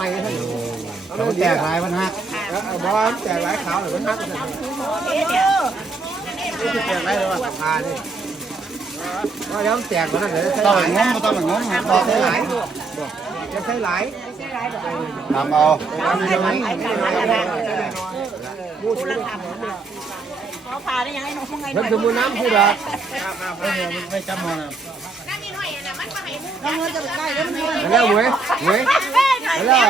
ม่ใช่แจกลายมันฮะบอแจกลายขาวเลยมันฮะเดียวแจกลายเลยว่าพาดิว่าแล้วแจกมันเลยต้องหลงมต้องหลงมต้องใช้หลายจะใช้หลาย ทำเอาทำยหงไงบูชาเขาพาได้ยังไงน้องพูดไงมันสมุนน้ำพูดอ่ะไม่จำหันะน้ำมีหน่อยนะมันไปไห้ำมดแล้วเวยเวยไปแล้ว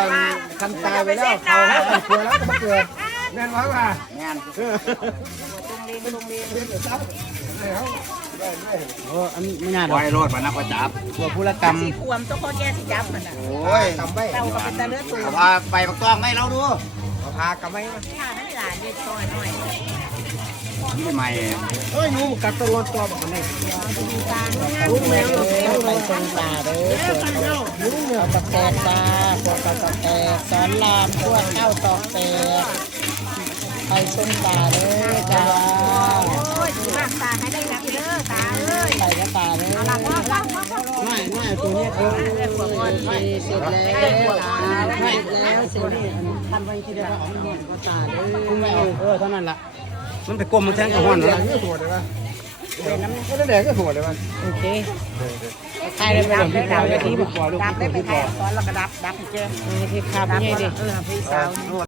คันตายไปแล้วเขาเกิดแล้วก็มาเกิดแน่นว่าแน่นโอ้อันไม่น่าไปรอดไปนักประจับตัวผู้มะกำขวมต้องคอแก้สิจับมันอ่ะโอ้ยเราก็เป็นตาเลือดตัวพาไปมาต้องไหมเราดู้พากับไหมพาไม่หลานเด็กต่อยหน่อยทำไมเอ้ยหนูกัดตัวตัวแบบนี้ดูการงานดูแมวเลยตงตาเด้อตงตายุ้งเหนือตะแกงตาปวดตะแกงสอนลามพวดเข้าตอกเตะไปตงตาเด้อตาเอ้ยตาตาให้ได้รับเด้อตาเอ้ยใส่ก็ตาเด้อไม่ไม่ตัวนี้ตเออเสต็จแล้ตวเสต็จแล้ตวเสต็จแล้ตวทำไปทีเดียวก็ตายเออเออเต่านั้ตนแหล้มันไปกลมมันแทงตับตัวเนาะเด็กก็หัวเลยมันโอเคใครเลยไปดับได้ดับได้ที่บอกดับได้ไปใครสอนแล้วก็ดับดับเจอที่ครับนี่ดิเออพี่สาว